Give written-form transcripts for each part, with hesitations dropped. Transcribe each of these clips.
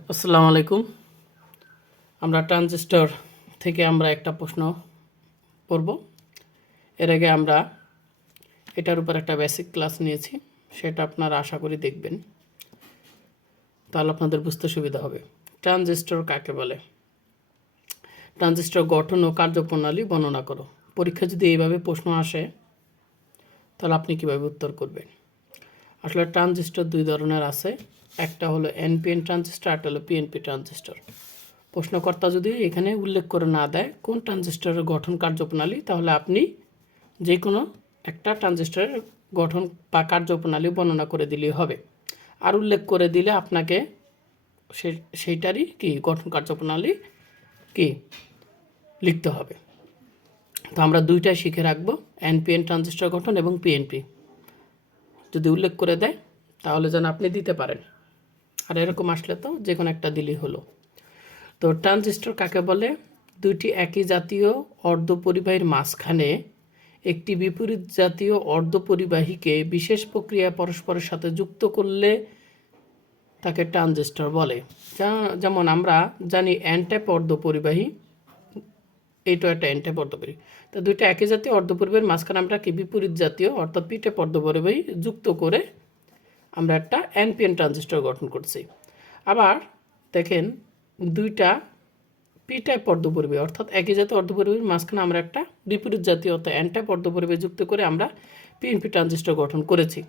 আসসালামু আলাইকুম। আমরা ট্রানজিস্টর থেকে আমরা একটা প্রশ্ন পড়ব। এর আগে আমরা এটার উপর একটা বেসিক ক্লাস নিয়েছি, সেটা আপনারা আশা করি দেখবেন, তাহলে আপনাদের বুঝতে সুবিধা হবে। ট্রানজিস্টর কাকে বলে? ট্রানজিস্টর গঠন ও কার্যপ্রণালী বর্ণনা করো। পরীক্ষা যদি এইভাবে প্রশ্ন আসে তাহলে আপনি কিভাবে উত্তর করবেন? আসলে ট্রানজিস্টর দুই ধরনের আছে, একটা হলো এনপিএন ট্রানজিস্টর, একটা হলো পিএনপি ট্রানজিস্টর। প্রশ্নকর্তা যদি এখানে উল্লেখ করে না দেয় কোন ট্রানজিস্টরের গঠন কার্যপ্রণালী, তাহলে আপনি যে কোনো একটা ট্রানজিস্টরের গঠন বা কার্যপ্রণালী বর্ণনা করে দিলেই হবে। আর উল্লেখ করে দিলে আপনাকে সেইটারই কি গঠন কার্যপ্রণালী কি লিখতে হবে। তো আমরা দুইটাই শিখে রাখবো, এনপিএন ট্রানজিস্টর গঠন এবং পিএনপি। যদি উল্লেখ করে দেয় তাহলে যেন আপনি দিতে পারেন, আর এরকম আসলে তো যে কোনো একটা দিলেই হলো। তো ট্রানজিস্টর কাকে বলে? দুইটি একই জাতীয় অর্ধপরিবাহীর মাঝখানে একটি বিপরীত জাতীয় অর্ধপরিবাহীকে বিশেষ প্রক্রিয়ায় পরস্পরের সাথে যুক্ত করলে তাকে ট্রানজিস্টর বলে। যেমন আমরা জানি এন টাইপ অর্ধপরিবাহী, এইটা একটা এন টাইপ অর্ধপরিবাহী। তো দুইটা একই জাতীয় অর্ধপরিবাহীর মাঝখানে আমরা কি বিপরীত জাতীয় অর্থাৎ পি টাইপ অর্ধপরিবাহী যুক্ত করে আমরা একটা এনপিএন ট্রানজিস্টর গঠন করছি। আবার দেখেন দুইটা পি টাইপ অর্ধপরিবাহী অর্থাৎ একই জাতীয় অর্ধপরিবাহীর মাঝখানে আমরা একটা বিপরীত জাতীয় অর্থাৎ এন টাইপ অর্ধপরিবাহী যুক্ত করে আমরা পিএনপি ট্রানজিস্টর গঠন করেছি।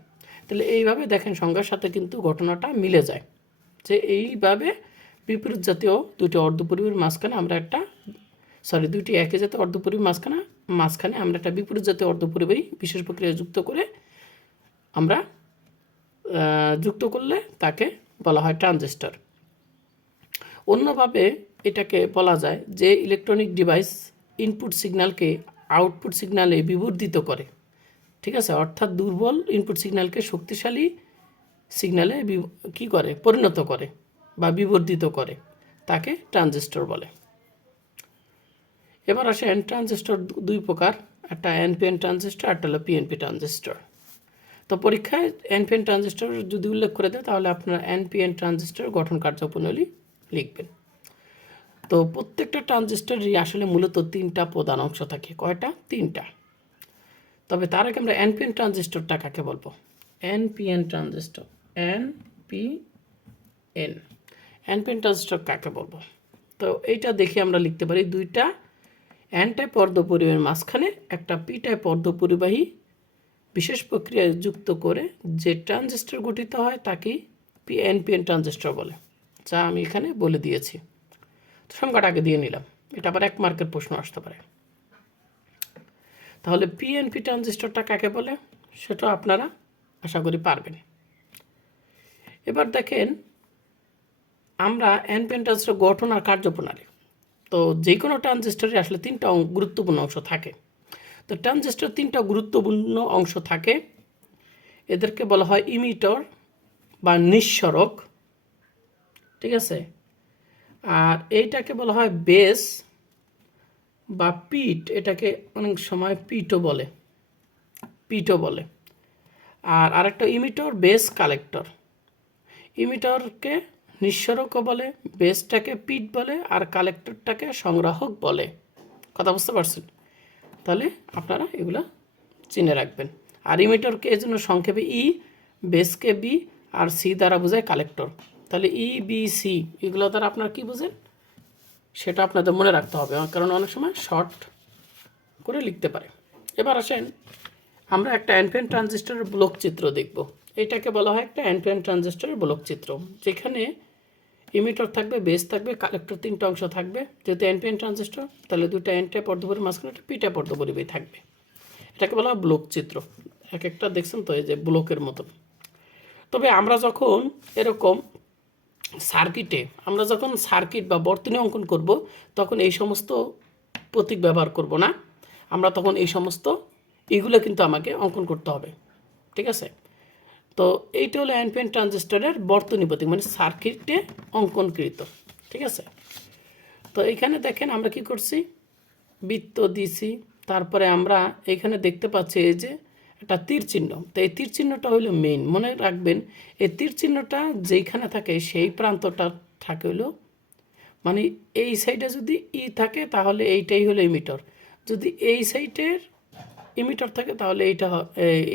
তাহলে এইভাবে দেখেন সংজ্ঞার সাথে কিন্তু ঘটনাটা মিলে যায়, যে এইভাবে বিপরীত জাতীয় দুটি অর্ধপরিবাহীর মাঝখানে আমরা একটা দুইটি একই জাতীয় অর্ধপরিবাহীর মাঝখানে আমরা একটা বিপরীত জাতীয় অর্ধপরিবাহী বিশেষ প্রক্রিয়া যুক্ত করে আমরা যুক্ত করলে তাকে বলা হয় ট্রানজিস্টর। অন্যভাবে এটাকে বলা যায় যে ইলেকট্রনিক ডিভাইস ইনপুট সিগন্যালকে আউটপুট সিগন্যালে বিবর্ধিত করে, ঠিক আছে, অর্থাৎ দুর্বল ইনপুট সিগন্যালকে শক্তিশালী সিগন্যালে কী করে, পরিণত করে বা বিবর্ধিত করে, তাকে ট্রানজিস্টর বলে। এবার আসেন ট্রানজিস্টর দুই প্রকার, একটা এনপিএন ট্রানজিস্টর, একটা হলো পিএনপি ট্রানজিস্টর। তো পরীক্ষায় এনপিএন ট্রানজিস্টর যদি উল্লেখ করে দেয় তাহলে আপনারা এনপিএন ট্রানজিস্টর গঠন কার্যপ্রণালী লিখবেন। তো প্রত্যেকটা ট্রানজিস্টরেরই আসলে মূলত তিনটা প্রধান অংশ থাকে। কয়টা? তিনটা। তবে তার আগে আমরা এনপিএন ট্রানজিস্টরটা কাকে বলবো? NPN transistor, NPN NPN transistor কাকে বলবো? তো এইটা দেখে আমরা লিখতে পারি দুইটা এন টাইপ অর্ধপরিবাহীর মাঝখানে একটা পি টাইপ অর্ধপরিবাহী বিশেষ প্রক্রিয়ায় যুক্ত করে যে ট্রানজিস্টর গঠিত হয় তাকে এনপিএন ট্রানজিস্টর বলে, যা আমি এখানে বলে দিয়েছি। সংখ্যাটা আগে দিয়ে নিলাম, এটা আবার 1 মার্কের প্রশ্ন আসতে পারে। তাহলে পিএনপি ট্রানজিস্টরটা কাকে বলে সেটা আপনারা আশা করি পারবেন। এবার দেখেন আমরা এনপিএন ট্রানজিস্টর গঠন আর কার্যপ্রণালী। তো যে কোনো ট্রানজিস্টরের আসলে তিনটা গুরুত্বপূর্ণ অংশ থাকে। তো ট্রানজিস্টর তিনটা গুরুত্বপূর্ণ অংশ থাকে, এদেরকে বলা হয় ইমিটর বা নিঃসরক, ঠিক আছে, আর এইটাকে বলা হয় বেস বা পিট, এটাকে অনেক সময় পিটও বলে। আর আরেকটা ইমিটর, বেস, কালেক্টর। ইমিটরকে নিঃসরকও বলে, বেসটাকে পিট বলে, আর কালেক্টরটাকে সংগ্রাহক বলে। কথা বুঝতে পারছেন? তাহলে আপনারা এগুলো চিনে রাখবেন। আর ইমিটরকে এই জন্য সংক্ষেপে ই, বেসকে বি, আর সি দ্বারা বোঝায় কালেক্টর। তাহলে ই, বি, সি এগুলো দ্বারা আপনারা কী বোঝেন সেটা আপনাদের মনে রাখতে হবে, কারণ অনেক সময় শর্ট করে লিখতে পারে। এবার আসেন আমরা একটা এনপিএন ট্রানজিস্টরের ব্লক চিত্র দেখব। এটাকে বলা হয় একটা এনপিএন ট্রানজিস্টরের ব্লক চিত্র, যেখানে ইমিটর থাকবে, বেস থাকবে, কালেক্টর তিনটা অংশ থাকবে। যেহেতু এনপিএন ট্রানজিস্টর তাহলে দুটো এন টাইপ অর্ধপরিবাহীর মাঝখানে একটা পি টাইপ অর্ধপরিবাহী থাকবে। এটাকে বলা হয় ব্লক চিত্র। এক একটা দেখছেন তো এই যে ব্লকের মতন। তবে আমরা যখন এরকম সার্কিট বা বর্তনী অঙ্কন করব তখন এই সমস্ত প্রতীক ব্যবহার করব না, আমরা তখন এই সমস্ত এগুলো কিন্তু আমাকে অঙ্কন করতে হবে, ঠিক আছে। তো এইটা হলো এনপিএন ট্রানজিস্টরের বর্তনী প্রতীক, মানে সার্কিটে অঙ্কনকৃত, ঠিক আছে। তো এখানে দেখেন আমরা কি করছি, বৃত্ত দিছি, তারপরে আমরা এখানে দেখতে পাচ্ছি এই যে একটা তীর চিহ্ন। তো এই তীর চিহ্নটা হলো মেইন, মনে রাখবেন এই তীর চিহ্নটা যেইখানে থাকে সেই প্রান্তটা থাকে হলো, মানে এই সাইডে যদি থাকে তাহলে এইটাই হলো ইমিটর, যদি এই সাইডের ইমিটর থাকে তাহলে এইটা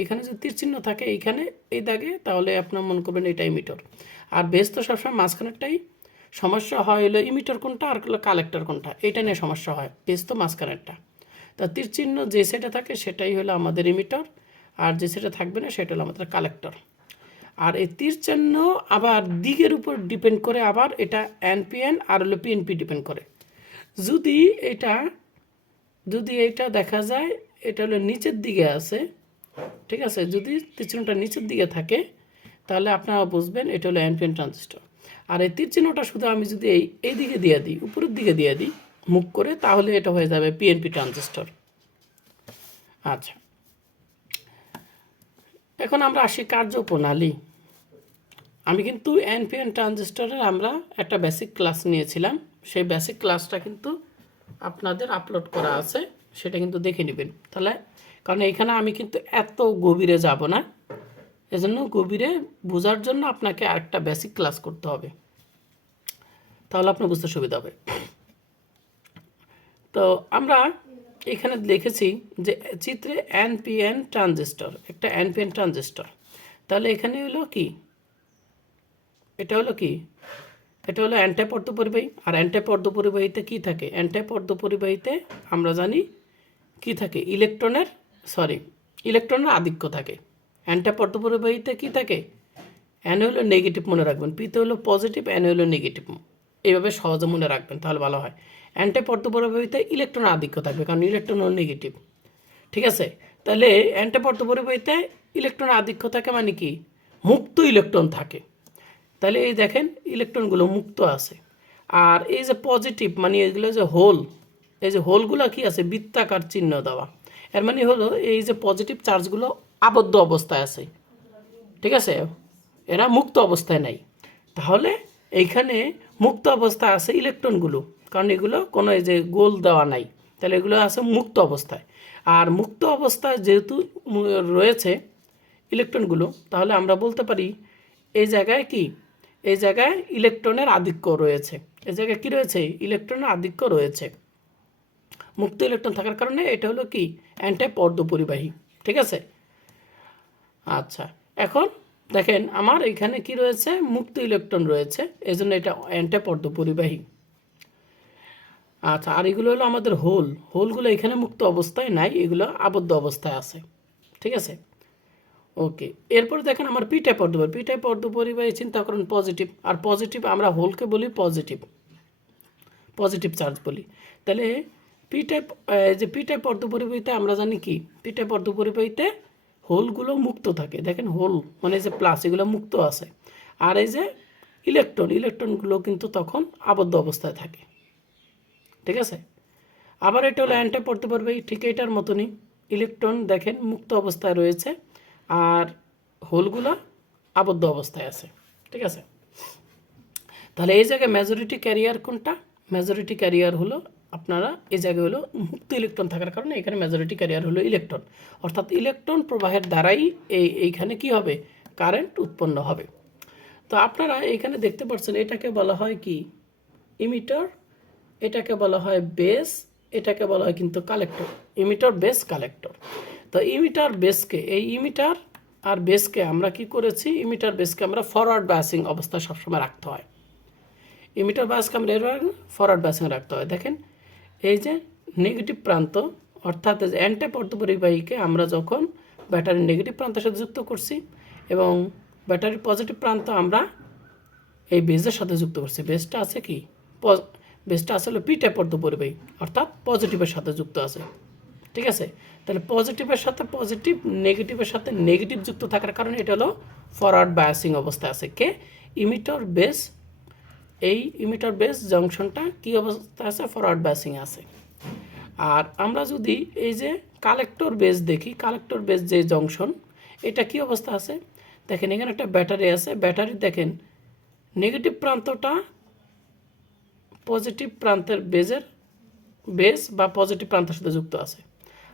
এখানে যদি তীর চিহ্ন থাকে এইখানে এই দাগে, তাহলে আপনার মনে করবেন এটা ইমিটর। আর বেস তো সবসময় মাঝখানেরটাই সমস্যা হয়, হলো ইমিটর কোনটা আর হলো কালেক্টর কোনটা, এটা নিয়ে সমস্যা হয়, বেস তো মাঝখানেরটা। তা তীর চিহ্ন যে সাইডে থাকে সেটাই হলো আমাদের ইমিটর, আর যে সাইডে থাকবে না সেটা হলো আমাদের কালেক্টর। আর এই তীর চিহ্ন আবার দিকের উপর ডিপেন্ড করে, আবার এটা এনপিএন আর হলো পিএনপি ডিপেন্ড করে। যদি এটা দেখা যায় এটা হলো নিচের দিকে আছে, ঠিক আছে, যদি তীর চিহ্নটা নিচের দিকে থাকে তাহলে আপনারা বুঝবেন এটা হলো এনপিএন ট্রানজিস্টর। আর এই তীর চিহ্নটা শুধু আমি যদি এই দিকে দিয়ে দিই, উপরের দিকে দিয়ে দিই মুখ করে, তাহলে এটা হয়ে যাবে পিএনপি ট্রানজিস্টর। আচ্ছা, এখন আমরা আসি কার্যপ্রণালী। আমি কিন্তু এনপিএন ট্রানজিস্টরের আমরা একটা বেসিক ক্লাস নিয়েছিলাম, সেই বেসিক ক্লাসটা কিন্তু আপনাদের আপলোড করা আছে, সেটা কিন্তু দেখে নেবেন তাহলে, কারণ এইখানে আমি কিন্তু এত গভীরে যাব না, এজন্য গভীরে বোঝার জন্য আপনাকে আরেকটা বেসিক ক্লাস করতে হবে, তাহলে আপনার বুঝতে সুবিধা হবে। তো আমরা এখানে লিখেছি যে চিত্রে এনপিএন ট্রানজিস্টর, একটা এনপিএন ট্রানজিস্টর, তাহলে এখানে হলো কি, এটা হলো কি, এটা হলো অ্যান্টাইপ অর্ধপরিবাহী। আর অ্যান্টাইপ অর্ধপরিবাহীতে কী থাকে, অ্যান্টাইপ অর্ধপরিবাহীতে আমরা জানি কি থাকে, ইলেকট্রনের আধিক্য থাকে। অ্যান্টাইপ অর্ধপরিবাহীতে কী থাকে, এন হলো নেগেটিভ, মনে রাখবেন, পিতে হলো পজিটিভ, এন হলো নেগেটিভ, এইভাবে সহজে মনে রাখবেন তাহলে ভালো হয়। অ্যান্টাইপ অর্ধপরিবাহীতে ইলেকট্রনের আধিক্য থাকবে, কারণ ইলেকট্রন হলো নেগেটিভ, ঠিক আছে। তাহলে অ্যান্টাইপ অর্ধপরিবাহীতে ইলেকট্রনের আধিক্য থাকে মানে কি, মুক্ত ইলেকট্রন থাকে, তাহলে এই দেখেন ইলেকট্রনগুলো মুক্ত আছে। আর এই যে পজিটিভ মানে এগুলো যে হোল, এই যে হোলগুলো কি আছে, বৃত্তাকার চিহ্ন দেওয়া, এর মানে হলো এই যে পজিটিভ চার্জগুলো আবদ্ধ অবস্থায় আছে, ঠিক আছে, এরা মুক্ত অবস্থায় নাই। তাহলে এইখানে মুক্ত অবস্থায় আছে ইলেকট্রনগুলো, কারণ এগুলো কোনো এই যে গোল দেওয়া নাই, তাহলে এগুলো আছে মুক্ত অবস্থায়। আর মুক্ত অবস্থায় যেহেতু রয়েছে ইলেকট্রনগুলো, তাহলে আমরা বলতে পারি এই জায়গায় কি, এই জায়গায় ইলেকট্রনের আধিক্য রয়েছে, এই জায়গায় কি রয়েছে, ইলেকট্রনের আধিক্য রয়েছে। মুক্ত ইলেকট্রন থাকার কারণে এটা হলো কি অ্যান্টাইপ অর্ধপরিবাহী, ঠিক আছে। আচ্ছা, এখন দেখেন আমার এখানে কি রয়েছে, মুক্ত ইলেকট্রন রয়েছে, এই জন্য এটা অ্যান্টাইপ অর্ধপরিবাহী। আচ্ছা, আর এগুলো হলো আমাদের হোলগুলো এখানে মুক্ত অবস্থায় নাই, এগুলো আবদ্ধ অবস্থায় আছে, ঠিক আছে। ওকে, এরপর দেখেন আমার পি টাইপ অর্ধপরিবাহী চিন্তা করুন পজিটিভ, আর পজিটিভ আমরা হোলকে বলি পজিটিভ চার্জ বলি। তাহলে পি টাইপ অর্ধপরিবাহীতে আমরা জানি কি, পি টাইপ অর্ধপরিবাহীতে হোলগুলো মুক্ত থাকে, দেখেন হোল মানে যে প্লাস এগুলো মুক্ত আছে, আর এই যে ইলেকট্রনগুলো কিন্তু তখন আবদ্ধ অবস্থায় থাকে, ঠিক আছে। আবার এটা হলো অ্যান্টাইপ অর্ধপরিবাহী, ঠিক এটার মতনই, ইলেকট্রন দেখেন মুক্ত অবস্থায় রয়েছে আর হোলগুলো আবদ্ধ অবস্থায় আছে, ঠিক আছে। তাহলে এই জায়গায় মেজরিটি ক্যারিয়ার কোনটা, মেজরিটি ক্যারিয়ার হলো আপনারা এই জায়গায় হলো মুক্ত ইলেকট্রন থাকার কারণে এখানে মেজরিটি ক্যারিয়ার হলো ইলেকট্রন, অর্থাৎ ইলেকট্রন প্রবাহের দ্বারাই এইখানে কি হবে, কারেন্ট উৎপন্ন হবে। তো আপনারা এইখানে দেখতে পাচ্ছেন এটাকে বলা হয় কি ইমিটার, এটাকে বলা হয় বেস, এটাকে বলা হয় কিন্তু কালেক্টর, ইমিটার বেস কালেক্টর। তো ইমিটার বেসকে, এই ইমিটার আর বেসকে আমরা কি করেছি, ইমিটার বেসকে আমরা ফরওয়ার্ড বায়াসিং অবস্থায় সবসময় রাখতে হয়, ইমিটার বায়াসকে আমরা ফরওয়ার্ড বায়াসিং রাখতে হয়। দেখেন এই যে নেগেটিভ প্রান্ত, অর্থাৎ অ্যান্টাইপ অর্ধপরিবাহীকে আমরা যখন ব্যাটারির নেগেটিভ প্রান্তের সাথে যুক্ত করছি এবং ব্যাটারির পজিটিভ প্রান্ত আমরা এই বেজের সাথে যুক্ত করছি, বেজটা আছে কি, বেজটা আসলে পি টাইপ অর্ধপরিবাহী, অর্থাৎ পজিটিভের সাথে যুক্ত আছে, ঠিক আছে। তাহলে পজিটিভের সাথে পজিটিভ, নেগেটিভের সাথে নেগেটিভ যুক্ত থাকার কারণে এটা হলো ফরওয়ার্ড বায়াসিং অবস্থায় আছে কে, ইমিটার বেস। এই ইমিটার বেস জংশনটা কি অবস্থায় আছে, ফরওয়ার্ড বায়াসিং আছে। আর আমরা যদি এই যে কালেক্টর বেস দেখি, কালেক্টর বেস যে জংশন, এটা কি অবস্থা আছে, দেখেন এখানে একটা ব্যাটারি আছে, ব্যাটারি দেখেন নেগেটিভ প্রান্তটা পজিটিভ প্রান্তের বেস বা পজিটিভ প্রান্তের সাথে যুক্ত আছে,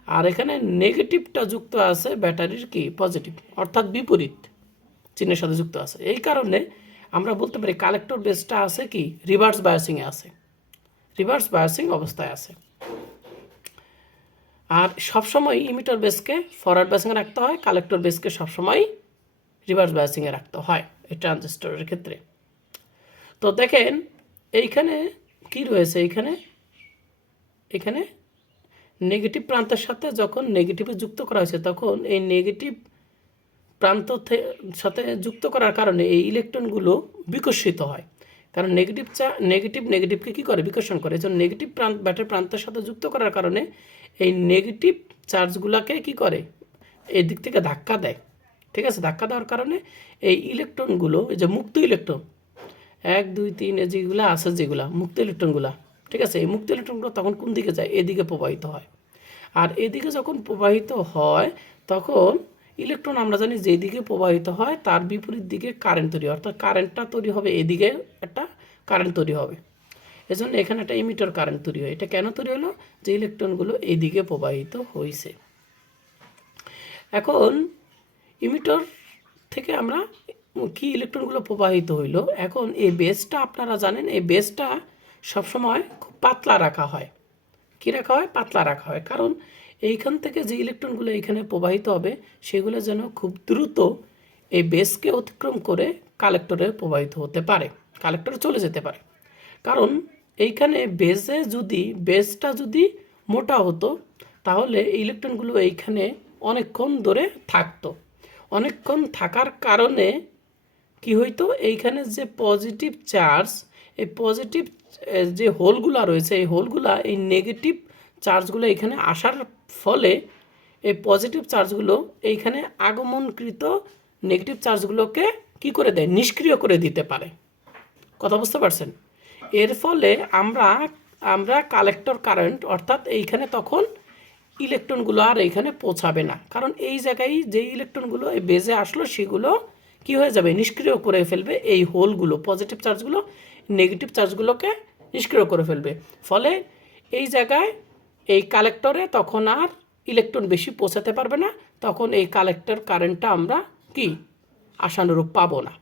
আর এখানে নেগেটিভটা যুক্ত আছে ব্যাটারির কি পজিটিভ, অর্থাৎ বিপরীত চিহ্নের সাথে যুক্ত আছে। এই কারণে আমরা বলতে পারি কালেক্টর বেসটা আছে কি রিভার্স বায়াসিংয়ে আছে, রিভার্স বায়াসিং অবস্থায় আছে। আর সবসময় ইমিটার বেসকে ফরওয়ার্ড বায়াসিংয়ে রাখতে হয়, কালেক্টর বেসকে সবসময় রিভার্স বায়াসিংয়ে রাখতে হয় এই ট্রানজিস্টরের ক্ষেত্রে। তো দেখেন এইখানে কি রয়েছে, এখানে নেগেটিভ প্রান্তের সাথে যখন নেগেটিভে যুক্ত করা হয়েছে তখন এই নেগেটিভ প্রান্ত সাথে যুক্ত করার কারণে এই ইলেকট্রনগুলো বিকর্ষিত হয়। কারণ নেগেটিভকে কী করে বিকর্ষণ করে। এজন্য নেগেটিভ ব্যাটারি প্রান্তের সাথে যুক্ত করার কারণে এই নেগেটিভ চার্জগুলোকে কি করে এই দিক থেকে ধাক্কা দেয়। ঠিক আছে, ধাক্কা দেওয়ার কারণে এই ইলেকট্রনগুলো, এই যে মুক্ত ইলেকট্রন 1 2 3 যেগুলো আছে, যেগুলা মুক্ত ইলেকট্রনগুলা, ঠিক আছে, এই মুক্ত ইলেকট্রনগুলো তখন কোন দিকে যায়, এদিকে প্রবাহিত হয়। আর এদিকে যখন প্রবাহিত হয় তখন ইলেকট্রন আমরা জানি যেদিকে প্রবাহিত হয় তার বিপরীত দিকে কারেন্ট তৈরি হয়, অর্থাৎ কারেন্টটা তৈরি হবে, এদিকে একটা কারেন্ট তৈরি হবে। এজন্য এখানে একটা ইমিটার কারেন্ট তৈরি হয়। এটা কেন তৈরি হলো, যে ইলেকট্রনগুলো এদিকে প্রবাহিত হয়েছে। এখন ইমিটার থেকে আমরা কি ইলেকট্রনগুলো প্রবাহিত হইল। এখন এই বেসটা আপনারা জানেন, এই বেসটা সবসময় খুব পাতলা রাখা হয়। কী রাখা হয়, পাতলা রাখা হয়, কারণ এইখান থেকে যে ইলেকট্রনগুলো এইখানে প্রবাহিত হবে সেগুলো যেন খুব দ্রুত এই বেসকে অতিক্রম করে কালেক্টরে প্রবাহিত হতে পারে, কালেক্টরে চলে যেতে পারে। কারণ এইখানে বেসটা যদি মোটা হতো তাহলে ইলেকট্রনগুলো এইখানে অনেকক্ষণ ধরে থাকতো। অনেকক্ষণ থাকার কারণে কি হইতো, এইখানে যে পজিটিভ চার্জ, এই পজিটিভ যে হোলগুলো রয়েছে এই হোলগুলা এই নেগেটিভ চার্জগুলো এখানে আসার ফলে এই পজিটিভ চার্জগুলো এইখানে আগমনকৃত নেগেটিভ চার্জগুলোকে কি করে দেয়, নিষ্ক্রিয় করে দিতে পারে। কথা বুঝতে পারছেন? এর ফলে আমরা কালেক্টর কারেন্ট, অর্থাৎ এইখানে তখন ইলেকট্রনগুলো আর এইখানে পৌঁছাবে না, কারণ এই জায়গায় যে ইলেকট্রনগুলো এই বেজে আসলো সেগুলো কি হয়ে যাবে, নিষ্ক্রিয় করে ফেলবে এই হোলগুলো, পজিটিভ চার্জগুলো নেগেটিভ চার্জগুলোকে নিষ্ক্রিয় করে ফেলবে। ফলে এই জায়গায় এই কালেক্টরে তখন আর ইলেকট্রন বেশি পৌঁছাতে পারবে না, তখন এই কালেক্টর কারেন্টটা আমরা কি আশানুরূপ পাবো না।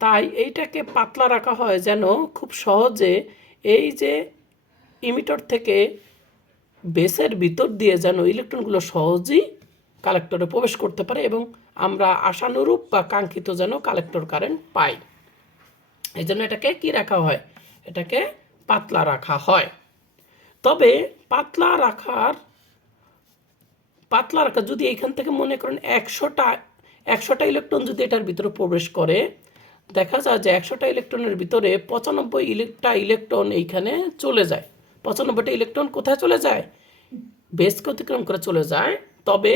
তাই এইটাকে পাতলা রাখা হয় যেন খুব সহজে এই যে ইমিটর থেকে বেসের ভিতর দিয়ে যেন ইলেকট্রনগুলো সহজেই কালেক্টরে প্রবেশ করতে পারে এবং আমরা আশানুরূপ বা কাঙ্ক্ষিত যেন কালেক্টর কারেন্ট পাই। এই জন্য এটাকে কি রাখা হয়, এটাকে পাতলা রাখা হয়। তবে পাতলা রাখা যদি এখান থেকে মনে করেন 100টা ইলেকট্রন যদি এটার ভিতরে প্রবেশ করে, দেখা যায় যে 100টা ইলেকট্রনের ভিতরে 95টা ইলেকট্রন এইখানে চলে যায়। 95টা ইলেকট্রন কোথায় চলে যায়, বেসকে অতিক্রম করে চলে যায়। তবে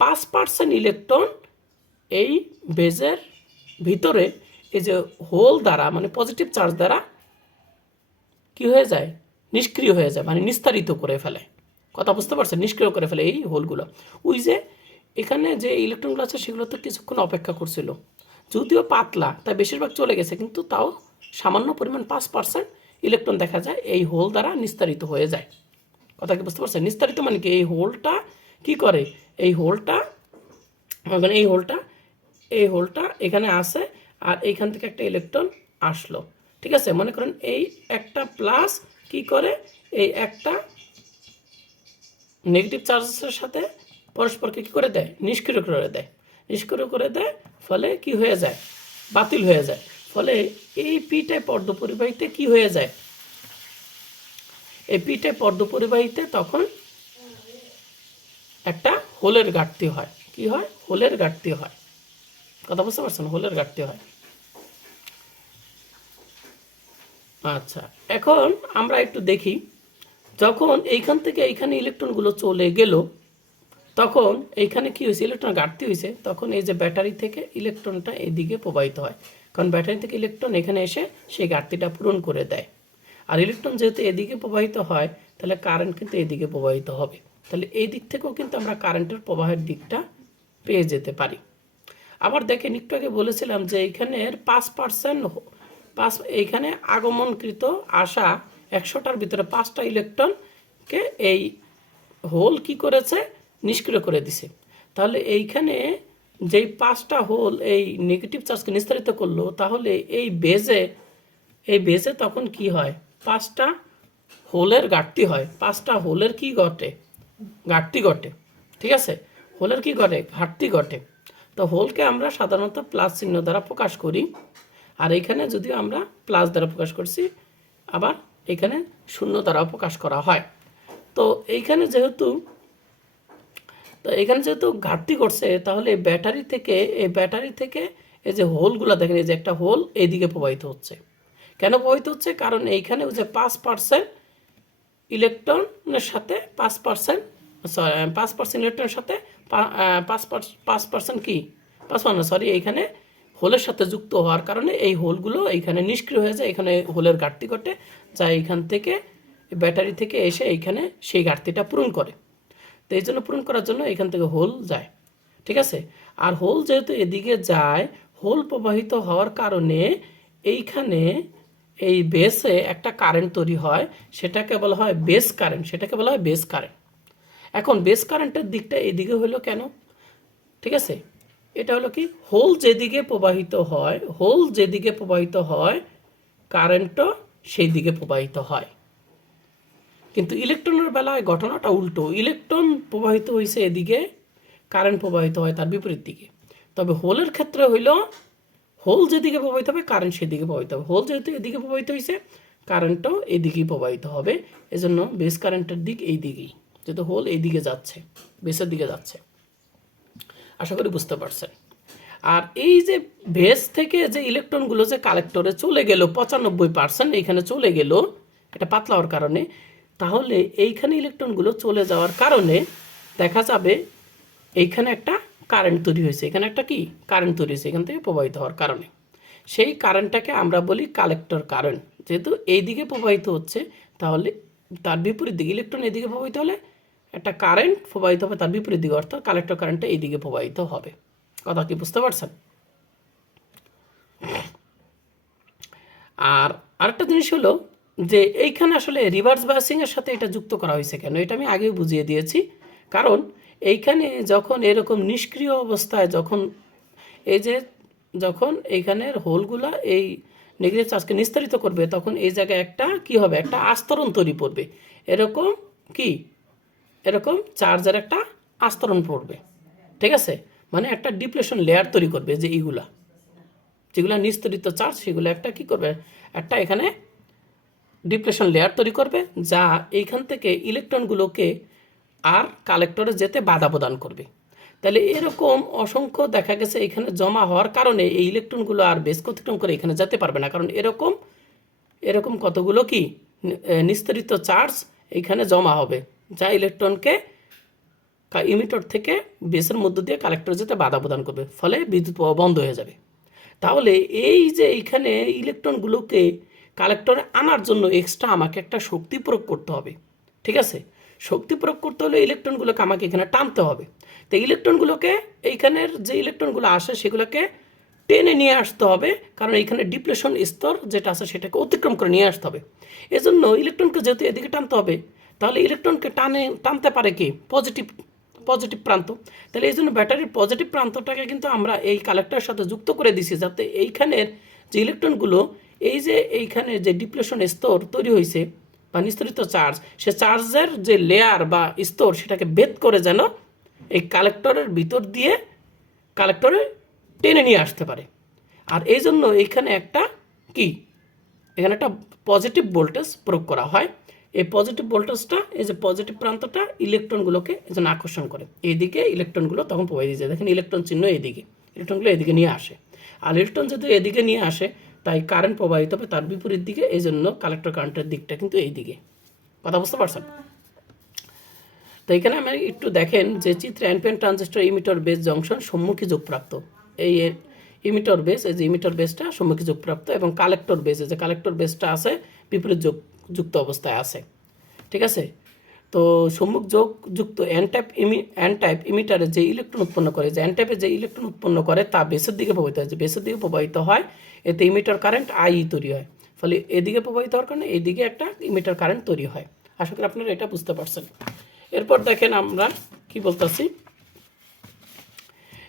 5% ইলেকট্রন এই বেজের ভিতরে এই যে হোল দ্বারা, মানে পজিটিভ চার্জ দ্বারা কি হয়ে যায়, নিষ্ক্রিয় হয়ে যায়, মানে নিস্তারিত করে ফেলে। কথা বুঝতে পারছেন, নিষ্ক্রিয় করে ফেলে এই হোলগুলো। ওই যে এখানে যে ইলেকট্রনগুলো আছে সেগুলো তো কিছুক্ষণ অপেক্ষা করছিল, যদিও পাতলা তাই বেশিরভাগ চলে গেছে, কিন্তু তাও সামান্য পরিমাণ 5% ইলেকট্রন দেখা যায় এই হোল দ্বারা নিস্তারিত হয়ে যায়। কথা কি বুঝতে পারছেন? নিস্তারিত মানে কি, এই হোলটা কি করে, এই হোলটা এখানে আসে আর এইখান থেকে একটা ইলেকট্রন আসলো, ঠিক আছে। মনে করেন এই একটা প্লাস কি করে, এই একটা নেগেটিভ চার্জের সাথে পরস্পরকে কী করে দেয়, নিষ্ক্রিয় করে দেয়। ফলে কি হয়ে যায়, বাতিল হয়ে যায়। ফলে এই পি টাইপ অর্ধপরিবাহীতে কি হয়ে যায়, এই পি টাইপ অর্ধপরিবাহীতে তখন একটা হোলের ঘাটতি হয়। কি হয়, হোলের ঘাটতি হয়। কথা বুঝতে পারছেন, হোলের ঘাটতি হয়। আচ্ছা, এখন আমরা একটু দেখি, যখন এইখান থেকে এইখানে ইলেকট্রনগুলো চলে গেল তখন এইখানে কি হয়েছে, ইলেকট্রন ঘাটতি হয়েছে, তখন এই যে ব্যাটারি থেকে ইলেকট্রনটা এদিকে প্রবাহিত হয়, কারণ ব্যাটারি থেকে ইলেকট্রন এখানে এসে সেই ঘাটতিটা পূরণ করে দেয়। আর ইলেকট্রন যেহেতু এদিকে প্রবাহিত হয় তাহলে কারেন্ট কিন্তু এদিকে প্রবাহিত হবে, তাহলে এই দিক থেকেও কিন্তু আমরা কারেন্টের প্রবাহের দিকটা পেয়ে যেতে পারি। আবার দেখেন, একটু আগে বলেছিলাম যে এইখানের 5% এইখানে আগমনকৃত আসা 100টার ভিতরে 5টা ইলেকট্রনকে এই হোল কি করেছে, নিষ্ক্রিয় করে দিছে। তাহলে এইখানে যেই 5টা হোল এই নেগেটিভ চার্জকে নিস্তারিত করলো, তাহলে এই বেজে তখন কি হয়, 5টা হোলের ঘাটতি হয়। 5টা হোলের কি ঘটে, ঘাটতি ঘটে। ঠিক আছে, হোলের কি ঘটে, ঘাটতি ঘটে। তো হোলকে আমরা সাধারণত প্লাস চিহ্ন দ্বারা প্রকাশ করি, আর এখানে যদিও আমরা প্লাস দ্বারা প্রকাশ করছি, আবার এখানে শূন্য দ্বারাও প্রকাশ করা হয়। তো এইখানে যেহেতু ঘাটতি করছে, তাহলে এই ব্যাটারি থেকে এই যে হোলগুলো দেখেন, এই যে একটা হোল এইদিকে প্রবাহিত হচ্ছে। কেন প্রবাহিত হচ্ছে, কারণ এইখানে ওই যে 5% ইলেকট্রনের সাথে 5% ইলেকট্রনের সাথে 5% কি 5 সরি এইখানে হোলের সাথে যুক্ত হওয়ার কারণে এই হোলগুলো এইখানে নিষ্ক্রিয় হয়ে যায়, এখানে হোলের ঘাটতি ঘটে, যা এইখান থেকে ব্যাটারি থেকে এসে এইখানে সেই ঘাটতিটা পূরণ করে। তো এই জন্য পূরণ করার জন্য এখান থেকে হোল যায়। ঠিক আছে, আর হোল যেহেতু এদিকে যায়, হোল প্রবাহিত হওয়ার কারণে এইখানে এই বেসে একটা কারেন্ট তৈরি হয়, সেটাকে বলা হয় বেস কারেন্ট। এখন বেস কারেন্টের দিকটা এদিকে হলো কেন, ঠিক আছে, এটা হলো কি, হোল যেদিকে প্রবাহিত হয় কারেন্টও সেই দিকে প্রবাহিত হয়। কিন্তু ইলেকট্রনের বেলায় ঘটনাটা উল্টো, ইলেকট্রন প্রবাহিত হয়েছে এদিকে, কারেন্ট প্রবাহিত হয় তার বিপরীত দিকে। তবে হোলের ক্ষেত্রে হইল, হোল যেদিকে প্রবাহিত হবে কারেন্ট সেদিকে প্রবাহিত হবে। হোল যেহেতু এদিকে প্রবাহিত হয়েছে, কারেন্টও এদিকেই প্রবাহিত হবে। এজন্য বেস কারেন্টের দিক এই দিকেই, যেহেতু হোল এইদিকে যাচ্ছে, বেসের দিকে যাচ্ছে। আশা করি বুঝতে পারছেন। আর এই যে বেস থেকে যে ইলেকট্রনগুলো যে কালেক্টরে চলে গেল 95% এইখানে চলে গেল, এটা পাতলা হওয়ার কারণে, তাহলে এইখানে ইলেকট্রনগুলো চলে যাওয়ার কারণে দেখা যাবে এইখানে একটা কারেন্ট তৈরি হয়েছে, এখানে একটা কি কারেন্ট তৈরি হয়েছে এখান থেকে প্রবাহিত হওয়ার কারণে। সেই কারেন্টটাকে আমরা বলি কালেক্টর কারেন্ট। যেহেতু এই দিকে প্রবাহিত হচ্ছে, তাহলে তার বিপরীত দিকে ইলেকট্রন এদিকে প্রবাহিত হলে একটা কারেন্ট প্রবাহিত হবে তার বিপরীত দিকে, অর্থাৎ কালেক্টর কারেন্টটা এই দিকে প্রবাহিত হবে। কথা কি বুঝতে পারছেন? আর আরেকটা জিনিস হলো যে এইখানে আসলে রিভার্স বায়াসিংয়ের সাথে এটা যুক্ত করা হয়েছে কেন, এটা আমি আগেই বুঝিয়ে দিয়েছি। কারণ এইখানে যখন এরকম নিষ্ক্রিয় অবস্থায় যখন এইখানের হোলগুলা এই নেগেটিভ চার্জকে নিস্তারিত করবে, তখন এই জায়গায় একটা কি হবে, একটা আস্তরণ তৈরি পড়বে, এরকম চার্জের একটা আস্তরণ পড়বে। ঠিক আছে, মানে একটা ডিপ্লেশন লেয়ার তৈরি করবে, যে যেগুলা নিস্তরিত চার্জ সেগুলো একটা কি করবে, একটা এখানে ডিপ্লেশন লেয়ার তৈরি করবে, যা এইখান থেকে ইলেকট্রনগুলোকে আর কালেক্টরে যেতে বাধা প্রদান করবে। তাহলে এরকম অসংখ্য দেখা গেছে এখানে জমা হওয়ার কারণে এই ইলেকট্রনগুলো আর বেশ অতিক্রম করে এখানে যেতে পারবে না, কারণ এরকম কতগুলো কি নিস্তরিত চার্জ এখানে জমা হবে, যা ইলেকট্রনকে ইমিটর থেকে বেসের মধ্য দিয়ে কালেক্টরে যেতে বাধা প্রদান করবে, ফলে বিদ্যুৎ প্রবাহ বন্ধ হয়ে যাবে। তাহলে এই যে এইখানে ইলেকট্রনগুলোকে কালেক্টরে আনার জন্য এক্সট্রা আমাকে একটা শক্তি প্রয়োগ করতে হবে। ঠিক আছে, শক্তি প্রয়োগ করতে হলে ইলেকট্রনগুলোকে আমাকে এখানে টানতে হবে। তো ইলেকট্রনগুলোকে এইখানের যে ইলেকট্রনগুলো আসে সেগুলোকে টেনে নিয়ে আসতে হবে, কারণ এইখানে ডিপ্লেশন স্তর যেটা আছে সেটাকে অতিক্রম করে নিয়ে আসতে হবে। এজন্য ইলেকট্রনকে যেহেতু এদিকে টানতে হবে, তাহলে ইলেকট্রনকে টানতে পারে কি পজিটিভ প্রান্ত। তাহলে এই জন্য ব্যাটারির পজিটিভ প্রান্তটাকে কিন্তু আমরা এই কালেক্টরের সাথে যুক্ত করে দিছি, যাতে এইখানের যে ইলেকট্রনগুলো এইখানে যে ডিপ্লেশন স্তর তৈরি হয়েছে বা নিস্তরিত চার্জ, সে চার্জের যে লেয়ার বা স্তর সেটাকে ভেদ করে যেন এই কালেক্টরের ভিতর দিয়ে কালেক্টরে টেনে নিয়ে আসতে পারে। আর এই জন্য এখানে একটা পজিটিভ ভোল্টেজ প্রয়োগ করা হয়। এই পজিটিভ ভোল্টেজটা, এই যে পজিটিভ প্রান্তটা ইলেকট্রনগুলোকে যেন আকর্ষণ করে, এইদিকে ইলেকট্রনগুলো তখন প্রবাহিত যায়। দেখেন ইলেকট্রন চিহ্ন এইদিকে, ইলেকট্রনগুলো এদিকে নিয়ে আসে। আর ইলেকট্রন যেহেতু এদিকে নিয়ে আসে, তাই কারেন্ট প্রবাহিত হবে তার বিপরীত দিকে, এই জন্য কালেক্টর কারেন্টের দিকটা কিন্তু এইদিকে। কথা বুঝতে পারছেন? তো এখানে আমি একটু দেখেন যে চিত্রে NPN transistor emitter base junction সম্মুখী যোগপ্রাপ্ত। এই ইমিটর বেস, এই যে ইমিটর বেসটা সম্মুখী যোগপ্রাপ্ত, এবং কালেক্টর বেস, এই যে কালেক্টর বেসটা আছে বিপরীত যুক্ত অবস্থায় আছে। ঠিক আছে, তো সম্মুখ যুক্ত এন টাইপ ইমিটারে যে ইলেকট্রন উৎপন্ন করে, যে এন টাইপের যে ইলেকট্রন উৎপন্ন করে তা বেসের দিকে প্রবাহিত হয়, যে বেসের দিকে প্রবাহিত হয়, এতে ইমিটার কারেন্ট আই তৈরি হয়। ফলে এদিকে প্রবাহিত হওয়ার কারণে এইদিকে একটা ইমিটার কারেন্ট তৈরি হয়। আশা করি আপনারা এটা বুঝতে পারছেন। এরপর দেখেন আমরা কি কি বলতেছি,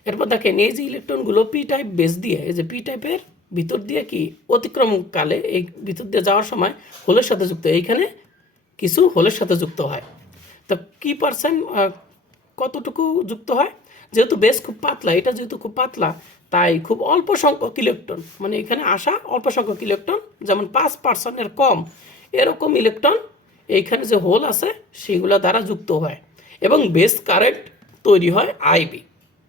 এরপর দেখেন এই যে ইলেকট্রনগুলো পি টাইপ বেস দিয়ে, এই যে পি টাইপের ভিতর দিয়ে কি অতিক্রমকালে এই ভিতর দিয়ে যাওয়ার সময় হোলের সাথে যুক্ত, এইখানে কিছু হোলের সাথে যুক্ত হয়। তো কি পার্সেন্ট কতটুকু যুক্ত হয়, যেহেতু বেস খুব পাতলা, এটা যেহেতু খুব পাতলা, তাই খুব অল্প সংখ্যক ইলেকট্রন, মানে এখানে আসা অল্প সংখ্যক ইলেকট্রন, যেমন 5% কম এরকম ইলেকট্রন এইখানে যে হোল আছে সেগুলো দ্বারা যুক্ত হয় এবং বেস কারেন্ট তৈরি হয় আইবি।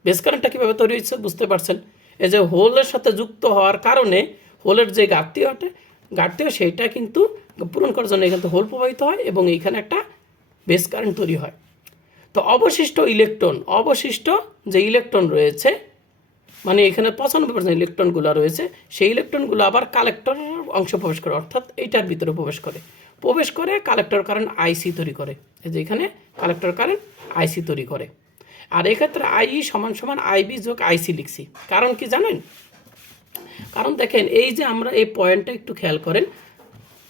বেস কারেন্টটা কীভাবে তৈরি হচ্ছে বুঝতে পারছেন, এই যে হোলের সাথে যুক্ত হওয়ার কারণে হোলের যে ঘাটতি হয় সেইটা কিন্তু পূরণ করার জন্য এখান থেকে হোল প্রবাহিত হয় এবং এইখানে একটা বেস কারেন্ট তৈরি হয়। তো অবশিষ্ট যে ইলেকট্রন রয়েছে, মানে এখানে 95% ইলেকট্রনগুলো রয়েছে, সেই ইলেকট্রনগুলো আবার কালেক্টরের অংশে প্রবেশ করে, অর্থাৎ এইটার ভিতরে প্রবেশ করে কালেক্টর কারেন্ট আইসি তৈরি করে। এই যে এখানে কালেক্টর কারেন্ট আইসি তৈরি করে। আর এক্ষেত্রে আইই সমান সমান আইবি যোগ আইসি লিখছি, কারণ কি জানেন, কারণ দেখেন এই যে আমরা এই পয়েন্টটা একটু খেয়াল করেন,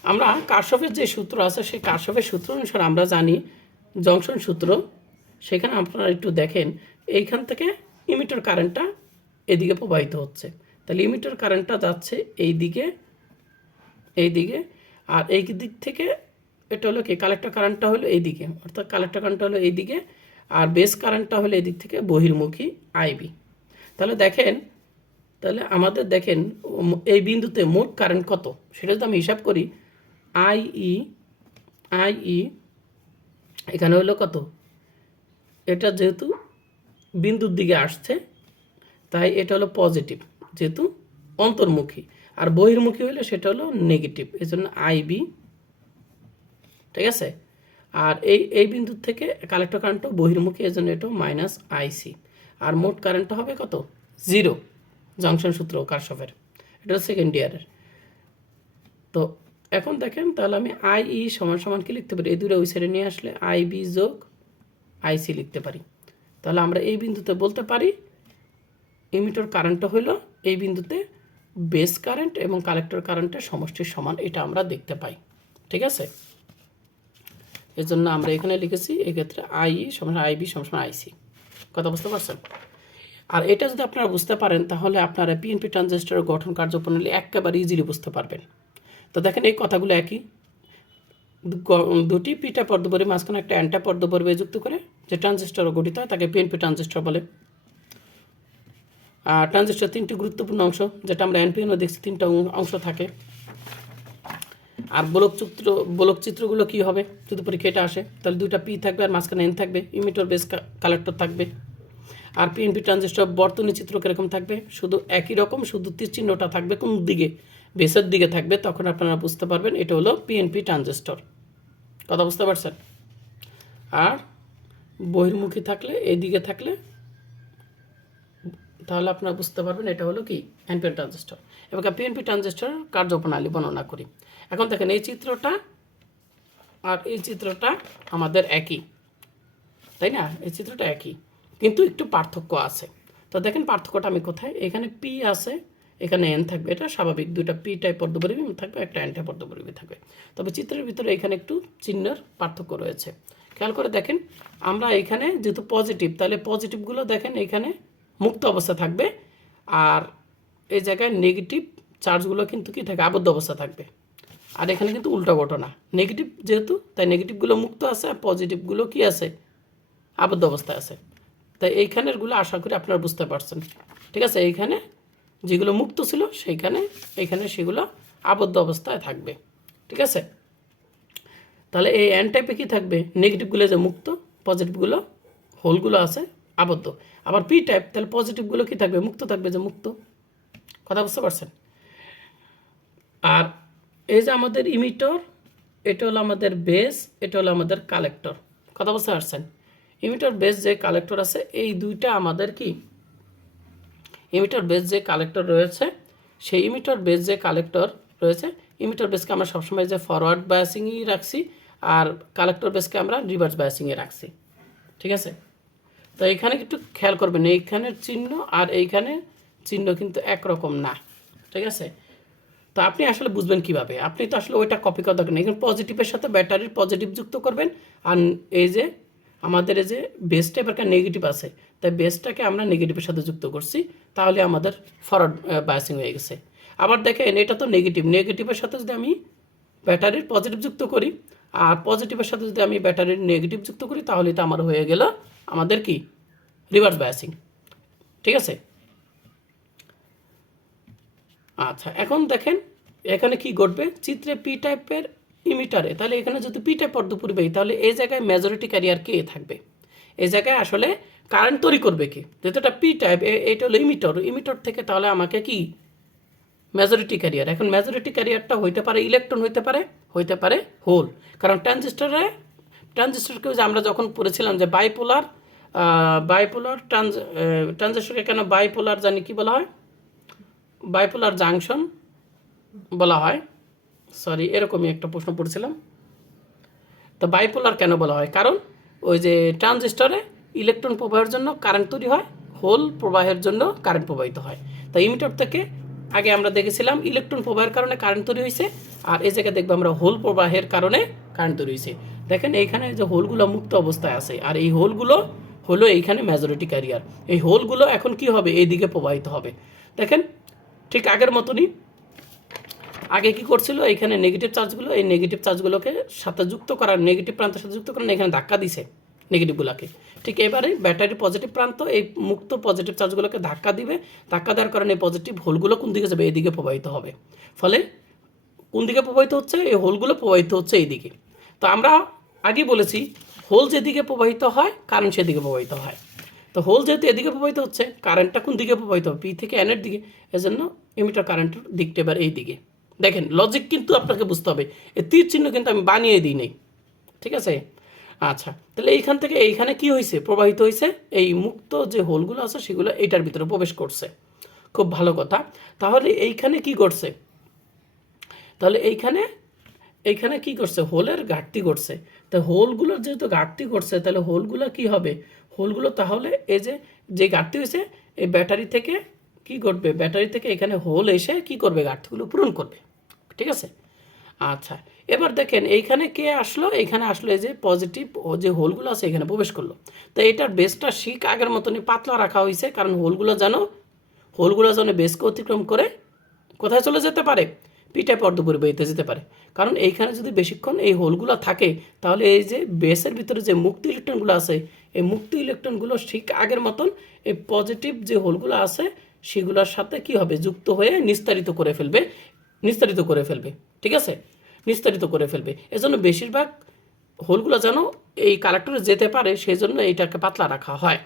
আমরা কারশফের যে সূত্র আছে সেই কারশফের সূত্র অনুসারে আমরা জানি জংশন সূত্র, সেখানে আপনারা একটু দেখেন এইখান থেকে ইমিটার কারেন্টটা এদিকে প্রবাহিত হচ্ছে, তাহলে ইমিটার কারেন্টটা যাচ্ছে এইদিকে, আর এই দিক থেকে এটা হলো কি কালেক্টর কারেন্টটা হলো এইদিকে, অর্থাৎ কালেক্টর কারেন্টটা হলো এইদিকে, আর বেস কারেন্টটা হলো এদিক থেকে বহির্মুখী আইবি। তাহলে আমাদের দেখেন এই বিন্দুতে মোট কারেন্ট কত সেটা যদি আমি হিসাব করি, আইই এখানে হলো কত, এটা যেহেতু বিন্দুর দিকে আসছে তাই এটা হলো পজিটিভ, যেহেতু অন্তর্মুখী, আর বহির্মুখী হলে সেটা হলো নেগেটিভ, এই জন্য আইবি, ঠিক আছে। আর এই বিন্দু থেকে কালেক্টর কারেন্টও বহির্মুখী, এই জন্য এটাও মাইনাস আইসি, আর মোট কারেন্টটা হবে কত, 0, জংশন সূত্র কারশফের, এটা হলো সেকেন্ড ইয়ারের। তো এখন দেখেন তাহলে আমি আইই সমান সমান কি লিখতে পারি, এই দুটো ওই সাইডে নিয়ে আসলে আইবি যোগ আইসি লিখতে পারি। তাহলে আমরা এই বিন্দুতে বলতে পারি ইমিটর কারেন্টটা হলো এই বিন্দুতে বেস কারেন্ট এবং কালেক্টর কারেন্টের সমষ্টির সমান, এটা আমরা দেখতে পাই, ঠিক আছে। এই জন্য আমরা এখানে লিখেছি এক্ষেত্রে আইই সমান আইবি সমান আইসি, কথা বুঝতে পারছেন। আর এটা যদি আপনারা বুঝতে পারেন তাহলে আপনারা পিএনপি ট্রানজিস্টরের গঠন কার্যপ্রণালী একেবারে ইজিলি বুঝতে পারবেন। তো দেখেন এই কথাগুলো একই, দুটি পি টাইপ অর্ধপরিবাহী মাঝখানে একটা এন টাইপ অর্ধপরিবাহী যুক্ত করে যে ট্রানজিস্টর গঠিত হয় তাকে পিএনপি ট্রানজিস্টর বলে। আর ট্রানজিস্টর 3টি গুরুত্বপূর্ণ অংশ, যেটা আমরা এনপিএনও দেখছি 3টা অংশ থাকে। আর বলক চিত্রগুলো কী হবে যদি পরীক্ষা এটা আসে, তাহলে 2টা পি থাকবে আর মাঝখানে এন থাকবে, ইমিটর বেস কালেক্টর থাকবে। আর পিএনপি ট্রানজিস্টর বর্তনী চিত্র কীরকম থাকবে, শুধু একই রকম, শুধু তীর চিহ্নটা থাকবে কোন দিকে, বেসের দিকে থাকবে, তখন আপনারা বুঝতে পারবেন এটা হলো পিএনপি ট্রানজিস্টর, কথা বুঝতে পারছেন। আর বহির্মুখী থাকলে এইদিকে থাকলে তাহলে আপনারা বুঝতে পারবেন এটা হলো কি এনপিএন ট্রানজিস্টর। এবার পিএনপি ট্রানজিস্টর কার্যপ্রণালী বর্ণনা করি। এখন দেখেন এই চিত্রটা আর এই চিত্রটা আমাদের একই, তাই না, এই চিত্রটা একই, কিন্তু একটু পার্থক্য আছে। তো দেখেন পার্থক্যটা আমি কোথায়, এখানে পি আছে, এখানে এন থাকবে, এটা স্বাভাবিক, 2টা পি টাইপ অর্ধপরিবাহী থাকবে, একটা এন টাইপ অর্ধপরিবাহী থাকবে। তবে চিত্রের ভিতরে এখানে একটু চিহ্নের পার্থক্য রয়েছে, খেয়াল করে দেখেন। আমরা এখানে যেহেতু পজিটিভ, তাহলে পজিটিভগুলো দেখেন এখানে মুক্ত অবস্থা থাকবে, আর এই জায়গায় নেগেটিভ চার্জগুলো কিন্তু কি থাকে, আবদ্ধ অবস্থা থাকবে। আর এখানে কিন্তু উল্টা ঘটনা, নেগেটিভ যেহেতু তাই নেগেটিভগুলো মুক্ত আছে আর পজিটিভগুলো কি আছে, আবদ্ধ অবস্থায় আছে। তাই এইখানেরগুলো আশা করি আপনারা বুঝতে পারছেন, ঠিক আছে। এইখানে যেগুলো মুক্ত ছিল এইখানে সেগুলো আবদ্ধ অবস্থায় থাকবে, ঠিক আছে। তাহলে এই এন টাইপে কী থাকবে, নেগেটিভগুলো যে মুক্ত, পজিটিভগুলো হোলগুলো আছে আবদ্ধ। আবার পি টাইপ, তাহলে পজিটিভগুলো কী থাকবে, মুক্ত থাকবে, যে মুক্ত, কথা বুঝতে পারছেন। আর এই যে আমাদের ইমিটর, এটা হলো আমাদের বেস, এটা হলো আমাদের কালেক্টর, কথা বুঝতে পারছেন। ইমিটর বেস যে কালেক্টর আছে, এই দুইটা আমাদের কি ইমিটর বেস যে কালেক্টর রয়েছে, সেই ইমিটর বেস যে কালেক্টর রয়েছে, ইমিটর বেসকে আমরা সবসময় যে ফরওয়ার্ড বায়াসিংই রাখছি, আর কালেক্টর বেসকে আমরা রিভার্স বায়াসিংয়ে রাখছি, ঠিক আছে। তো এখানে একটু খেয়াল করবেন, এইখানের চিহ্ন আর এইখানে চিহ্ন কিন্তু একরকম না, ঠিক আছে। তো আপনি আসলে বুঝবেন কিভাবে, আপনি তো আসলে ওইটা কপি করা দরকার নেই, এখানে পজিটিভের সাথে ব্যাটারির পজিটিভ যুক্ত করবেন, আর এই যে আমাদের এই যে বেসটা এবার নেগেটিভ আছে, তাই বেসটাকে আমরা নেগেটিভের সাথে যুক্ত করছি, তাহলে আমাদের ফরওয়ার্ড বায়াসিং হয়ে গেছে। আবার দেখেন এটা তো নেগেটিভ, নেগেটিভের সাথে যদি আমি ব্যাটারির পজিটিভ যুক্ত করি আর পজিটিভের সাথে যদি আমি ব্যাটারির নেগেটিভ যুক্ত করি, তাহলে এটা আমার হয়ে গেল আমাদের কি রিভার্স বায়াসিং। ঠিক আছে। আচ্ছা, এখন দেখেন এখানে কি ঘটবে, চিত্রে পি টাইপের ইমিটারে, তাহলে এখানে যদি পি টাইপ অর্ধপরিবাহী, তাহলে এই জায়গায় মেজরিটি ক্যারিয়ার কে থাকবে, এই জায়গায় আসলে কারেন্ট তৈরি করবে কি, যেহেতু এটা পি টাইপ, এটা হলো ইমিটর, ইমিটর থেকে তাহলে আমাকে কি মেজরিটি ক্যারিয়ার। এখন মেজরিটি ক্যারিয়ারটা হইতে পারে ইলেকট্রন, হইতে পারে হোল, কারণ ট্রানজিস্টরকে যে আমরা যখন পড়েছিলাম যে বাইপোলার ট্রানজিস্টরকে কেন বাইপোলার জানি কি বলা হয়, বাইপোলার জাংশন বলা হয়, সরি এরকমই একটা প্রশ্ন পড়েছিলাম। তো বাইপোলার কেন বলা হয়, কারণ ওই যে ট্রানজিস্টরে ইলেকট্রন প্রবাহের জন্য কারেন্ট তৈরি হয়, হোল প্রবাহের জন্য কারেন্ট প্রবাহিত হয়। তাই ইমিটার থেকে আগে আমরা দেখেছিলাম ইলেকট্রন প্রবাহের কারণে কারেন্ট তৈরি হয়েছে, আর এই জায়গায় দেখবো আমরা হোল প্রবাহের কারণে কারেন্ট তৈরি হয়েছে। দেখেন এইখানে যে হোলগুলো মুক্ত অবস্থায় আছে, আর এই হোলগুলো হলো এইখানে মেজরিটি ক্যারিয়ার। এই হোলগুলো এখন কি হবে, এই দিকে প্রবাহিত হবে। দেখেন ঠিক আগের মতনই, আগে কি করছিল, এখানে নেগেটিভ চার্জগুলো, এই নেগেটিভ চার্জগুলোকে সাথে যুক্ত করার, নেগেটিভ প্রান্তের সাথে যুক্ত করার এখানে ধাক্কা দিছে নেগেটিভগুলোকে। ঠিক এবারে ব্যাটারির পজিটিভ প্রান্ত এই মুক্ত পজিটিভ চার্জগুলোকে ধাক্কা দিবে, ধাক্কা দেওয়ার কারণে এই পজিটিভ হোলগুলো কোন দিকে যাবে, এইদিকে প্রবাহিত হবে। ফলে কোন দিকে প্রবাহিত হচ্ছে, এই হোলগুলো প্রবাহিত হচ্ছে এইদিকে। তো আমরা আগেই বলেছি হোল যেদিকে প্রবাহিত হয় কারেন্ট সেদিকে প্রবাহিত হয়। তো হোল যেহেতু এদিকে প্রবাহিত হচ্ছে, কারেন্টটা কোন দিকে প্রবাহিত হবে, পি থেকে এনের দিকে, এজন্য এমিটার কারেন্টের দিকটা এবার এই দিকে। দেখেন লজিক কিন্তু আপনাকে বুঝতে হবে, এই তীর চিহ্ন কিন্তু আমি বানিয়ে দিই নেই, ঠিক আছে। আচ্ছা, তাহলে এইখান থেকে এইখানে কি হয়েছে, প্রবাহিত হয়েছে, এই মুক্ত যে হোলগুলো আছে সেগুলো এইটার ভিতরে প্রবেশ করছে। খুব ভালো কথা। তাহলে এইখানে কি করছে, তাহলে এইখানে কি করছে, হোলের ঘাটতি করছে। তো হোলগুলোর যেহেতু ঘাটতি করছে, তাহলে হোলগুলো কি হবে, হোলগুলো তাহলে এই যে ঘাটতি হয়েছে, এই ব্যাটারি থেকে কি করবে, ব্যাটারি থেকে এখানে হোল এসে কি করবে, ঘাটতিগুলো পূরণ করবে। ঠিক আছে। আচ্ছা, এবার দেখেন এইখানে কে আসলো, এইখানে আসলো এই যে পজিটিভ ও যে হোলগুলো আছে এখানে প্রবেশ করলো। তো এটার বেসটা শিক আগের মতনই পাতলা রাখা হয়েছে, কারণ হোলগুলো যেন বেসকে অতিক্রম করে কোথায় চলে যেতে পারে, পি টাইপ অর্ধপরিবাহীতে যেতে পারে। কারণ এইখানে যদি বেশিক্ষণ এই হোলগুলো থাকে, তাহলে এই যে বেসের ভিতরে যে মুক্ত ইলেকট্রনগুলো আছে, এই মুক্ত ইলেকট্রনগুলো ঠিক আগের মতন এই পজিটিভ যে হোলগুলো আছে সেগুলোর সাথে কি হবে, যুক্ত হয়ে নিস্তারিত করে ফেলবে। ঠিক আছে, নিস্তারিত করে ফেলবে। এজন্য বেশিরভাগ হোলগুলো যেন এই কালেক্টরে যেতে পারে, সেই জন্য এইটাকে পাতলা রাখা হয়।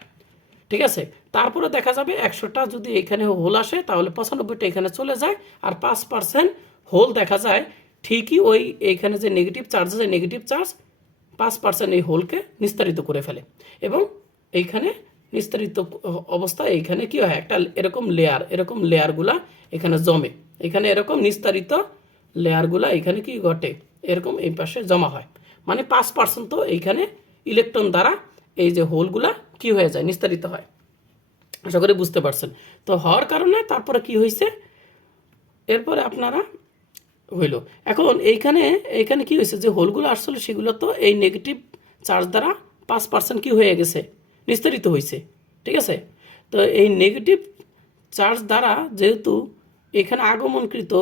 ঠিক আছে। তারপরে দেখা যাবে 100টা যদি এখানে হোল আসে, তাহলে 95টা এখানে চলে যায়, আর 5% হোল দেখা যায় ঠিকই ওই এইখানে যে নেগেটিভ চার্জ আছে, নেগেটিভ চার্জ 5% এই হোলকে নিস্তারিত করে ফেলে। এবং এইখানে নিস্তারিত অবস্থায় এইখানে কি হয়, একটা এরকম লেয়ারগুলা এখানে জমে, এখানে এরকম নিস্তারিত লেয়ারগুলা এখানে কি ঘটে, এরকম এই পাশে জমা হয়। মানে 5% তো এইখানে ইলেকট্রন দ্বারা এই যে হোলগুলা কি হয়ে যায়, নিস্তারিত হয়। আশা করি বুঝতে পারছেন। তো হওয়ার কারণে তারপরে কি হয়েছে, এরপরে আপনারা হইল, এখন এইখানে কি হয়েছে, যে হোলগুলো আসলে সেগুলো তো এই নেগেটিভ চার্জ দ্বারা 5% কি হয়ে গেছে, নিস্তারিত হয়েছে। ঠিক আছে। তো এই নেগেটিভ চার্জ দ্বারা যেহেতু এখানে আগমনকৃত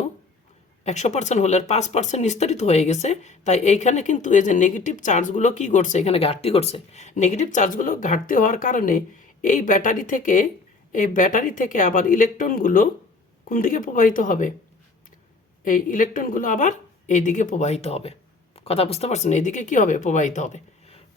100% হোলের 5% নিস্তারিত হয়ে গেছে, তাই এইখানে কিন্তু এই যে নেগেটিভ চার্জগুলো কি করছে, এখানে ঘাটতি করছে। নেগেটিভ চার্জগুলো ঘাটতি হওয়ার কারণে এই ব্যাটারি থেকে আবার ইলেকট্রনগুলো কোন দিকে প্রবাহিত হবে, এই ইলেকট্রনগুলো আবার এই দিকে প্রবাহিত হবে। কথা বুঝতে পারছেন, এইদিকে কি হবে, প্রবাহিত হবে।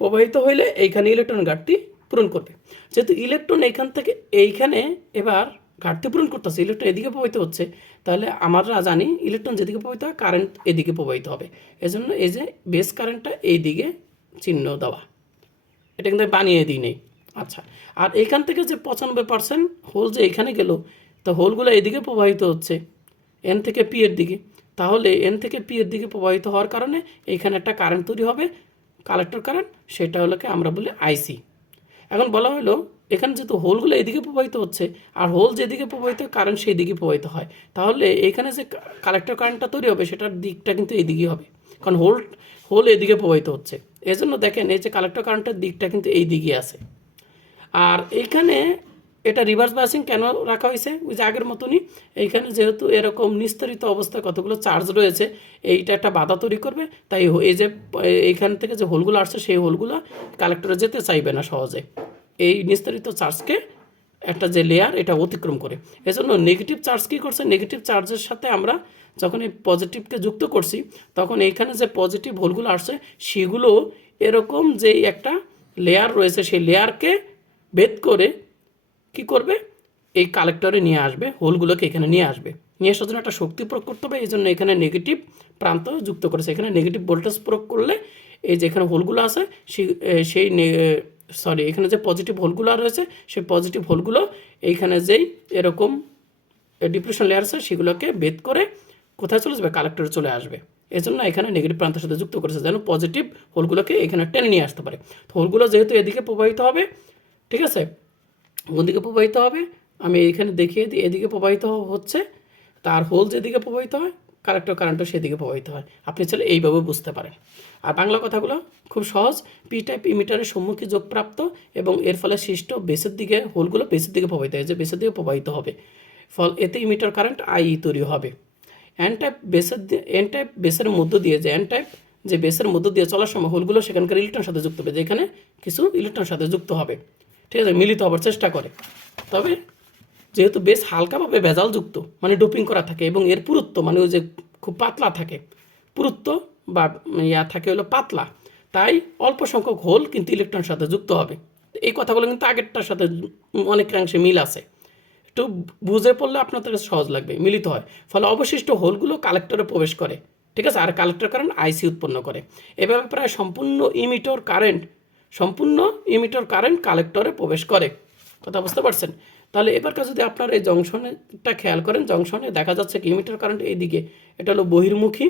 প্রবাহিত হইলে এইখানে ইলেকট্রন ঘাটতি পূরণ করবে। যেহেতু ইলেকট্রন এইখান থেকে এইখানে এবার ঘাটতি পূরণ করতেছে, ইলেকট্রন এদিকে প্রবাহিত হচ্ছে, তাহলে আমরা জানি ইলেকট্রন যেদিকে প্রবাহিত হয় কারেন্ট এদিকে প্রবাহিত হবে। এজন্য এই যে বেস কারেন্টটা এই দিকে চিহ্ন দেওয়া, এটা কিন্তু বানিয়ে দিই নেই। আচ্ছা, আর এইখান থেকে যে 95% হোল যে এখানে গেল, তো হোলগুলো এদিকে প্রবাহিত হচ্ছে এন থেকে পি এর দিকে, তাহলে এন থেকে পি এর দিকে প্রবাহিত হওয়ার কারণে এইখানে একটা কারেন্ট তৈরি হবে, কালেক্টর কারেন্ট, সেটা হলোকে আমরা বলি আইসি। এখন বলা হলো এখানে যেহেতু হোলগুলো এদিকে প্রবাহিত হচ্ছে, আর হোল যেদিকে প্রবাহিত হয় কারেন্ট সেই দিকে প্রবাহিত হয়, তাহলে এখানে যে কালেক্টর কারেন্টটা তৈরি হবে সেটার দিকটা কিন্তু এইদিকেই হবে, কারণ হোল এদিকে প্রবাহিত হচ্ছে, এই জন্য দেখেন এই যে কালেক্টর কারেন্টের দিকটা কিন্তু এই দিকে আছে। আর এইখানে এটা রিভার্স বায়াসিং কেন রাখা হয়েছে, ওই যে আগের মতনই এইখানে যেহেতু এরকম নিস্তরিত অবস্থায় কতগুলো চার্জ রয়েছে, এইটা একটা বাধা তৈরি করবে, তাই এই যে এইখান থেকে যে হোলগুলো আসছে সেই হোলগুলো কালেক্টরে যেতে চাইবে না সহজে, এই নিস্তরিত চার্জকে একটা যে লেয়ার এটা অতিক্রম করে। এজন্য নেগেটিভ চার্জ কী করছে, নেগেটিভ চার্জের সাথে আমরা যখন এই পজিটিভকে যুক্ত করছি তখন এইখানে যে পজিটিভ হোলগুলো আসছে সেগুলো এরকম যেই একটা লেয়ার রয়েছে সেই লেয়ারকে ভেদ করে কি করবে, এই কালেক্টরে নিয়ে আসবে, হোলগুলোকে এখানে নিয়ে আসবে। নিয়ে আসার জন্য একটা শক্তি প্রয়োগ করতে হবে, এই জন্য এখানে নেগেটিভ প্রান্ত যুক্ত করেছে। এখানে নেগেটিভ ভোল্টেজ প্রয়োগ করলে এই যে এখানে হোলগুলো আছে সেই এখানে যে পজিটিভ হোলগুলো রয়েছে সেই পজিটিভ হোলগুলো এইখানে যেই এরকম ডিপ্রেশন লেয়ার আছে সেগুলোকে ভেদ করে কোথায় চলে যাবে, কালেক্টরে চলে আসবে। এই জন্য এখানে নেগেটিভ প্রান্তের সাথে যুক্ত করেছে যেন পজিটিভ হোলগুলোকে এখানে টেনে নিয়ে আসতে পারে। তো হোলগুলো যেহেতু এদিকে প্রবাহিত হবে, ঠিক আছে, ওদিকে প্রবাহিত হবে, আমি এইখানে দেখিয়ে দিই এদিকে প্রবাহিত হচ্ছে, তার হোল যেদিকে প্রবাহিত হয় কালেক্টর কারেন্টও সেদিকে প্রবাহিত হয়। আপনি চাইলে এইভাবে বুঝতে পারেন। আর বাংলা কথাগুলো খুব সহজ, পি টাইপ ইমিটারের সম্মুখী যোগপ্রাপ্ত এবং এর ফলে সৃষ্ট বেসের দিকে হোলগুলো বেসের দিকে প্রবাহিত হয়, যে বেসের দিকে প্রবাহিত হবে, এতে ইমিটার কারেন্ট আই তৈরি হবে। এন টাইপ বেসের মধ্য দিয়ে যে এন টাইপ যে বেসের মধ্য দিয়ে চলার সময় হোলগুলো সেখানকার ইলেকট্রনের সাথে যুক্ত হবে, যেখানে কিছু ইলেকট্রনের সাথে যুক্ত হবে, ঠিক আছে, মিলিত হবার চেষ্টা করে। তবে যেহেতু বেশ হালকাভাবে ভেজালযুক্ত মানে ডোপিং করা থাকে এবং এর পুরুত্ব মানে ওই যে খুব পাতলা থাকে, পুরুত্ব বা থাকে হলো পাতলা, তাই অল্প সংখ্যক হোল কিন্তু ইলেকট্রনের সাথে যুক্ত হবে। এই কথাগুলো কিন্তু আগেরটার সাথে অনেকাংশে মিল আছে, একটু বুঝে পড়লে আপনাদের সহজ লাগবে, মিলিত হয়, ফলে অবশিষ্ট হোলগুলো কালেক্টরে প্রবেশ করে, ঠিক আছে, আর কালেক্টর কারেন্ট আইসি উৎপন্ন করে। এভাবে প্রায় সম্পূর্ণ ইমিটর কারেন্ট কালেক্টরে প্রবেশ করে। কথা বুঝতে পারছেন? তাহলে এবারকার যদি আপনার এই জংশনটা খেয়াল করেন, জংশনে দেখা যাচ্ছে কি ইমিটর কারেন্ট এইদিকে, এটা হলো বহির্মুখী,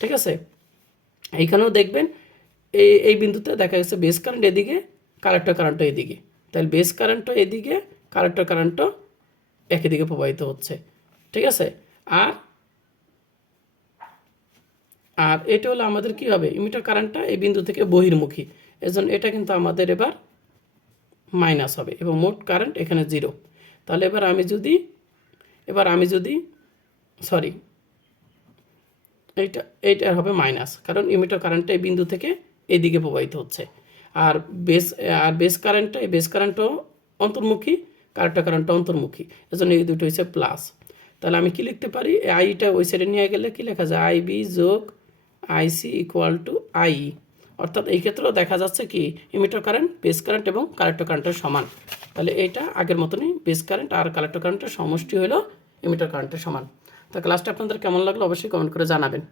ঠিক আছে, এইখানেও দেখবেন এই বিন্দুতে দেখা গেছে বেস কারেন্ট এদিকে, কালেক্টর কারেন্টও এদিকে, তাহলে বেস কারেন্টও এদিকে, কালেক্টর কারেন্টও একই দিকে প্রবাহিত হচ্ছে, ঠিক আছে। আর এটা হলো আমাদের কি হবে, ইমিটার কারেন্টটা এই বিন্দু থেকে বহির্মুখী, এজন্য এটা কিন্তু আমাদের এবার মাইনাস হবে এবং মোট কারেন্ট এখানে 0। তাহলে এবার আমি যদি সরি এইটা হবে মাইনাস, কারণ ইমিটার কারেন্টটা এই বিন্দু থেকে এদিকে প্রবাহিত হচ্ছে। আর বেস কারেন্টও অন্তর্মুখী, কারেন্টটা অন্তর্মুখী, এজন্য এই দুটো হচ্ছে প্লাস। তাহলে আমি কি লিখতে পারি, আইটা ওই সাইডে নিয়ে গেলে কি লেখা যায়, আই বি যোগ আইসি ইকুয়াল টু আই, অর্থাৎ এই ক্ষেত্রেও দেখা যাচ্ছে কি ইমিটার কারেন্ট বেস কারেন্ট এবং কালেক্টর কারেন্টের সমান। তাহলে এইটা আগের মতনই বেস কারেন্ট আর কালেক্টর কারেন্টের সমষ্টি হলো ইমিটার কারেন্টের সমান। তো ক্লাসটা আপনাদের কেমন লাগলো অবশ্যই কমেন্ট করে জানাবেন।